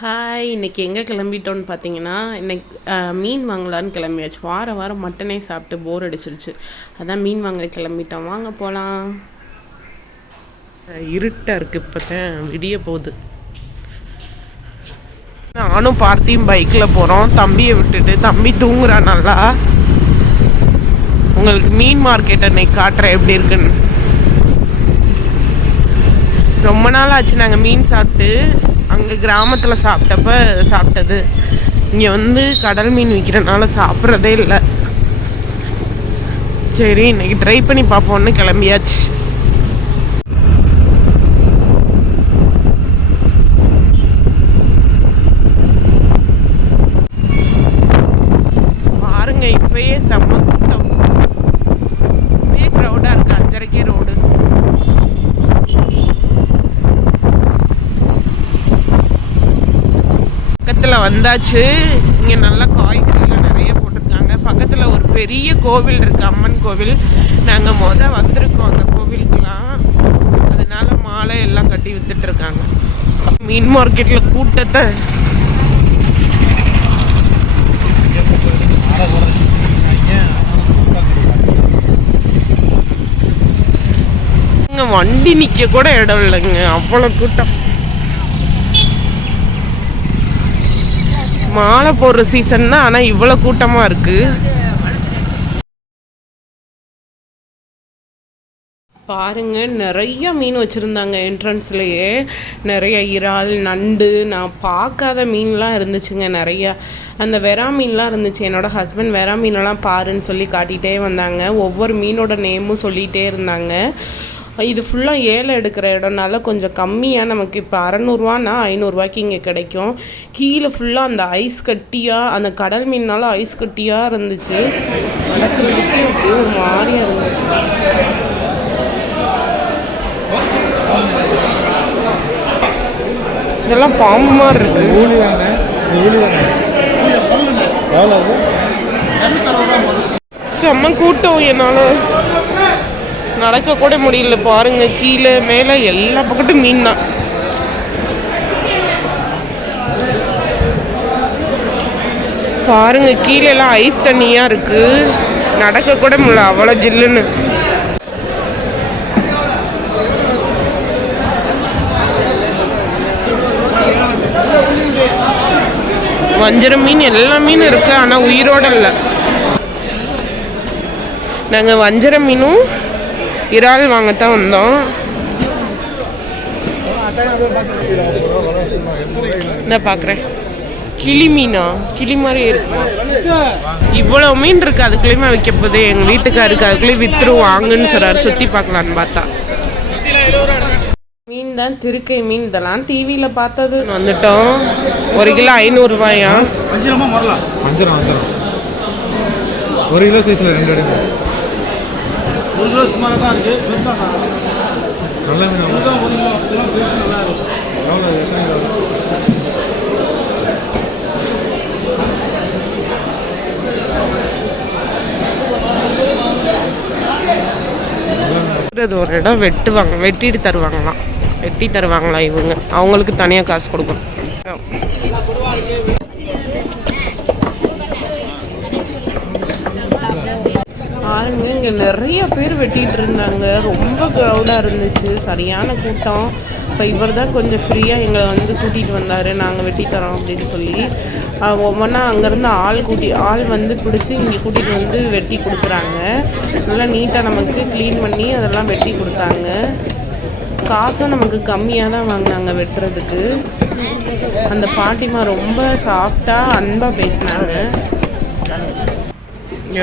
Hi இன்றைக்கி எங்கே கிளம்பிட்டோன்னு பார்த்தீங்கன்னா இன்னைக்கு மீன் வாங்கலான்னு கிளம்பியாச்சு. வாரம் வாரம் மட்டனே சாப்பிட்டு போர் அடிச்சிருச்சு. அதான் மீன் வாங்க கிளம்பிட்டோம். வாங்க போகலாம் இருட்டாக இருக்குது இப்போ தான் விடிய போகுது. நானும் பார்த்தியும் பைக்கில் போகிறோம் தம்பியை விட்டுட்டு தம்பி தூங்குறான் நல்லா. உங்களுக்கு மீன் மார்க்கெட் அன்னைக்கு காட்டுறேன் எப்படி இருக்குன்னு. ரொம்ப நாள் ஆச்சு நாங்கள் மீன் சாப்பிட்டு. அங்கே கிராமத்தில் சாப்பிட்டப்ப சாப்பிட்டது. இங்கே வந்து கடல் மீன் விற்கிறனால சாப்பிட்றதே இல்லை. சரி இன்னைக்கு ட்ரை பண்ணி பார்ப்போம்னு கிளம்பியாச்சு. பாருங்க இப்பயே செம்ம கூட்டம். இப்பயே க்ரௌடாக இருக்கு அஞ்சரைக்கே ரோடு பக்கத்தில் வந்தாச்சு. இங்கே நல்லா காய்கறிலாம் நிறைய போட்டிருக்காங்க. பக்கத்தில் ஒரு பெரிய கோவில் இருக்கு அம்மன் கோவில். நாங்கள் மொதல் வந்திருக்கோம் அந்த கோவிலுக்கெல்லாம். அதனால மாலை எல்லாம் கட்டி வித்துட்டு இருக்காங்க மீன் மார்க்கெட்டில் கூட்டத்தை. வண்டி நிற்க கூட இடம் இல்லைங்க. அவ்வளோ கூட்டம். மாலை போடுற சீசன் தான் ஆனால் இவ்வளோ கூட்டமாக இருக்கு. பாருங்க நிறைய மீன் வச்சுருந்தாங்க என்ட்ரன்ஸ்லேயே நிறைய இறால் நண்டு நான் பார்க்காத மீன்லாம் இருந்துச்சுங்க நிறையா. அந்த வெறா மீன்லாம் இருந்துச்சு. என்னோட ஹஸ்பண்ட் வெறா மீனெல்லாம் பாருன்னு சொல்லி காட்டிகிட்டே வந்தாங்க. ஒவ்வொரு மீனோட நேமும் சொல்லிகிட்டே இருந்தாங்க. இது ஃபுல்லாக ஏழை எடுக்கிற இடம்னால கொஞ்சம் கம்மியாக நமக்கு இப்போ அறநூறுவானா ஐநூறுரூவாய்க்கு இங்கே கிடைக்கும். கீழே ஃபுல்லாக அந்த ஐஸ் கட்டியாக அந்த கடல் மீன்னால ஐஸ் கட்டியாக இருந்துச்சு. நடக்கிறதுக்கே அப்படியே ஒரு மாதிரியாக இருந்துச்சு. இதெல்லாம் பாம்பு மாதிரி இருக்கு. ஊழி தானே ஊழி தானே செம்ம கூட்டம் என்னால். நடக்க கூட முடியல. பாருங்க கீழே மேலே எல்லா பக்கத்தும் மீன் தான் பாருங்க கீழே எல்லாம் ஐஸ் தண்ணியா இருக்கு. நடக்க கூட முடியல அவ்வளோ ஜில்லுன்னு. வஞ்சரம் மீன் எல்லா மீனும் இருக்கு ஆனால் உயிரோட இல்லை. நாங்கள் வஞ்சரம் மீனும் இறால் வாங்கத்தான் வந்தோம். நான் பார்க்குறேன் கிளி மீனா? கிளி மாதிரி இருக்கும் இவ்வளோ மீன் இருக்கு அதுக்குள்ளேயுமே வைக்க போதே எங்கள் வீட்டுக்காருக்கு அதுக்குள்ளேயே வித்துரு வாங்குன்னு சொல்கிறார் சுற்றி பார்க்கலான்னு பார்த்தா. மீன் தான் திருக்கை மீன் இதெல்லாம் டிவியில் பார்த்தது. வந்துட்டோம். ஒரு கிலோ ஐநூறுரூவாயா வஞ்சிரமா வரலாம் ஒரு கிலோ சைஸில் ரெண்டு எடுங்க ஒரு கிலோ சுமாராக தான் இருக்குது பெருசாக நல்ல மீன் எவ்வளோ ஒரு கிலோ இதெல்லாம் பெருசு நல்லா இருக்கும் எவ்வளோ எத்தனை ஒரு இடம் வெட்டுவாங்க வெட்டிட்டு தருவாங்களாம். வெட்டி தருவாங்களாம் இவங்க? அவங்களுக்கு தனியாக காசு கொடுக்கணும். பாருங்க இங்கே நிறைய பேர் வெட்டிட்டு இருந்தாங்க. ரொம்ப க்ரௌடாக இருந்துச்சு. சரியான கூட்டம். இப்போ இவர் தான் கொஞ்சம் ஃப்ரீயாக எங்களை வந்து கூட்டிகிட்டு வந்தார். நாங்கள் வெட்டி தரோம் அப்படின்னு சொல்லி. ஒவ்வொன்றா அங்கேருந்து ஆள் கூட்டி ஆள் வந்து பிடிச்சி இங்கே கூட்டிகிட்டு வந்து வெட்டி கொடுக்குறாங்க. நல்லா நீட்டாக நமக்கு க்ளீன் பண்ணி அதெல்லாம் வெட்டி கொடுத்தாங்க. காசும் நமக்கு கம்மியாக தான் வாங்கினாங்க வெட்டுறதுக்கு. அந்த பாட்டிமா ரொம்ப சாஃப்டாக அன்பாக பேசினாங்க.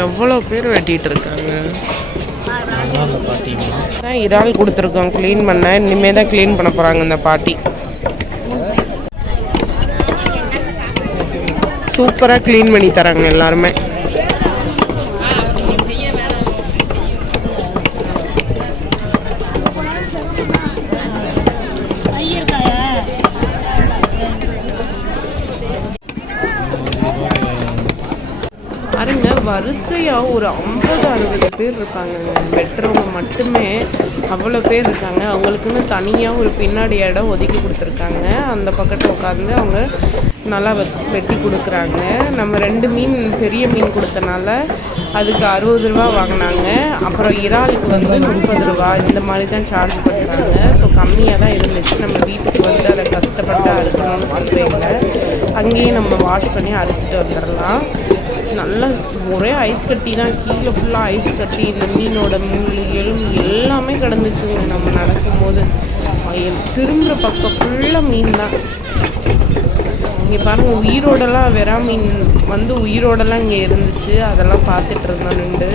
எவ்வளோ பேர் வெட்டிட்டு இருக்காங்க? தான் இறால் கொடுத்துருக்கோம். க்ளீன் பண்ண. இனிமேல் தான் க்ளீன் பண்ண போகிறாங்க இந்த பாட்டி. சூப்பராக க்ளீன் பண்ணி தராங்க எல்லாருமே பாருங்க வரிசையாக ஒரு ஐம்பது அறுபது பேர் இருப்பாங்கங்க வெட்டுறவங்க மட்டுமே அவ்வளோ பேர் இருக்காங்க. அவங்களுக்குன்னு தனியாக ஒரு பின்னாடி இடம் ஒதுக்கி கொடுத்துருக்காங்க. அந்த பக்கத்தில் உட்காந்து அவங்க நல்லா வெட்டி கொடுக்குறாங்க. நம்ம ரெண்டு மீன் பெரிய மீன் கொடுத்தனால அதுக்கு அறுபது ரூபா வாங்கினாங்க. அப்புறம் இறாலுக்கு வந்து முப்பது ரூபா. இந்த மாதிரி தான் சார்ஜ் பண்ணுறாங்க ஸோ கம்மியாக தான் இருந்துச்சு. நம்ம வீட்டுக்கு வந்து அதை கஷ்டப்பட்டு அறுக்கணும்னு தேவையில்லை அங்கேயே நம்ம வாஷ் பண்ணி அறுத்துட்டு வந்துடலாம். நல்லா ஒரே ஐஸ் கட்டி தான் கீழே ஃபுல்லாக ஐஸ் கட்டி இந்த மீனோட முள் எலும்பு எல்லாமே கிடந்துச்சுங்க நம்ம நடக்கும்போது திரும்புகிற பக்கம் ஃபுல்லாக மீன் தான் இங்கே பாருங்கள் உயிரோடலாம் வெறா மீன் வந்து உயிரோடலாம் இங்கே இருந்துச்சு. அதெல்லாம் பார்த்துட்டு இருந்தோம் நின்று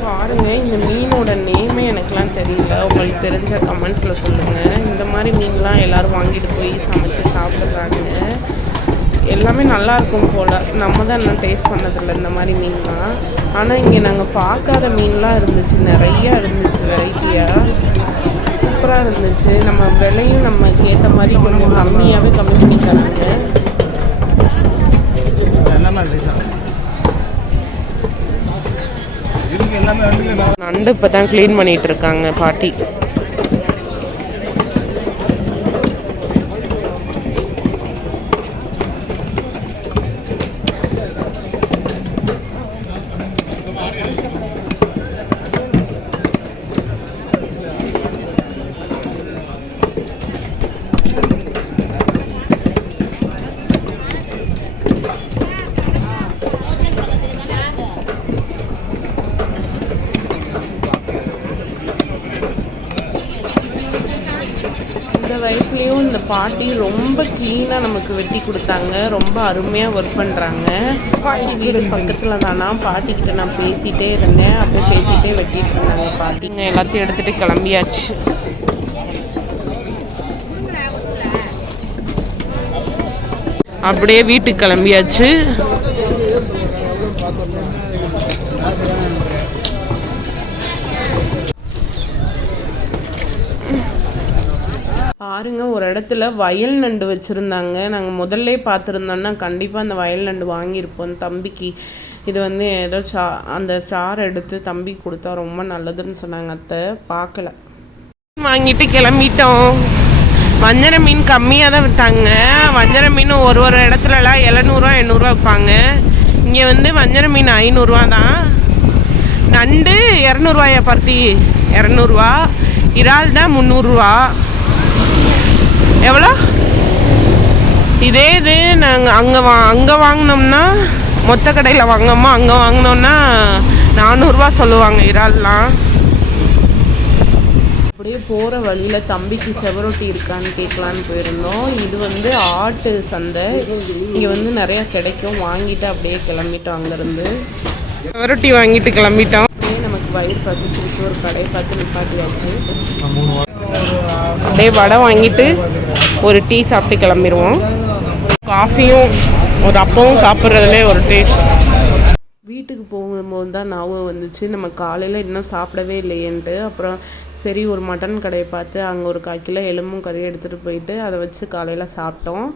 பாருங்க இந்த மீனோட நேமே எனக்குலாம் தெரியல உங்களுக்கு தெரிஞ்ச கமெண்ட்ஸில் சொல்லுங்கள் இந்த மாதிரி மீன்லாம் எல்லோரும் வாங்கிட்டு போய் சமைச்சு சாப்பிட்றாங்க. எல்லாமே நல்லா இருக்கும் போல். நம்ம தான் இன்னும் டேஸ்ட் பண்ணதில்லை இந்த மாதிரி மீன்லாம். ஆனால் இங்கே நாங்கள் பார்க்காத மீன்லாம் இருந்துச்சு. நிறையா இருந்துச்சு வெரைட்டியாக சூப்பராக இருந்துச்சு. நம்ம விலையும் நமக்கு ஏற்ற மாதிரி கொஞ்சம் கம்மியாகவே கம்மி பண்ணி தராங்க எல்லாமே அதுதான் இருக்கு எல்லாமே ரெண்டு கிலோ நண்டு இப்போ தான் க்ளீன் பண்ணிகிட்டு இருக்காங்க பாட்டி இந்த வயசுலேயும் இந்த பாட்டி ரொம்ப க்ளீனாக நமக்கு வெட்டி கொடுத்தாங்க. ரொம்ப அருமையாக ஒர்க் பண்ணுறாங்க பாட்டி வீடு பக்கத்தில் தானா? பாட்டிக்கிட்ட நான் பேசிகிட்டே இருந்தேன். அப்படியே பேசிகிட்டே வெட்டிட்டு இருந்தாங்க பாட்டிங்க எல்லாத்தையும் எடுத்துகிட்டு கிளம்பியாச்சு. அப்படியே வீட்டுக்கு கிளம்பியாச்சு. பாருங்க ஒரு இடத்துல வயல் நண்டு வச்சுருந்தாங்க. நாங்கள் முதல்ல பார்த்துருந்தோன்னா கண்டிப்பாக அந்த வயல் நண்டு வாங்கியிருப்போம். தம்பிக்கு இது வந்து ஏதோ சா அந்த சாறு எடுத்து தம்பி கொடுத்தா ரொம்ப நல்லதுன்னு சொன்னாங்க அத்தை. பார்க்கல. வாங்கிட்டு கிளம்பிட்டோம். வஞ்சர மீன் கம்மியாக தான் விட்டாங்க வஞ்சர மீன் ஒரு ஒரு இடத்துலலாம் எழுநூறுவா எண்ணூறுவா விற்பாங்க. இங்கே வந்து வஞ்சர மீன் ஐநூறுரூவா தான். நண்டு இரநூறுவாயா பருத்தி? இரநூறுவா. இறால் தான் முந்நூறுரூவா எவ்வளோ இதே இது நாங்கள் அங்கே வா அங்கே வாங்கினோம்னா மொத்த கடையில் வாங்கினோமா அங்கே வாங்கினோம்னா நானூறுரூவா சொல்லுவாங்க இறால்லாம். அப்படியே போகிற வழியில் தம்பிக்கு செவரொட்டி இருக்கான்னு கேட்கலான்னு போயிருந்தோம். இது வந்து ஆட்டு சந்தை. இங்கே வந்து நிறையா கிடைக்கும். வாங்கிட்டு அப்படியே கிளம்பிட்டோம் அங்கேருந்து. செவரொட்டி வாங்கிட்டு கிளம்பிட்டோம். அப்படியே நமக்கு வயிறு பசிச்சிருச்சு. ஒரு கடை பார்த்து நிப்பாட்டியாச்சு. அப்படியே வடை வாங்கிட்டு ஒரு டீ சாப்பிட்டு கிளம்பிடுவோம் காஃபியும் ஒரு அப்பவும் சாப்பிட்றதுலே ஒரு டேஸ்ட் வீட்டுக்கு போகும்போது தான் ஞாபகம் வந்துச்சு. நம்ம காலையில் இன்னும் சாப்பிடவே இல்லையேன்ட்டு. அப்புறம் சரி ஒரு மட்டன் கடையை பார்த்து அங்கே ஒரு கால் கிலோ எலும்பும் கறி எடுத்துகிட்டு போயிட்டு அதை வச்சு காலையில் சாப்பிட்டோம்.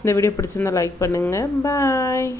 இந்த வீடியோ பிடிச்சிருந்தா லைக் பண்ணுங்கள் பாய்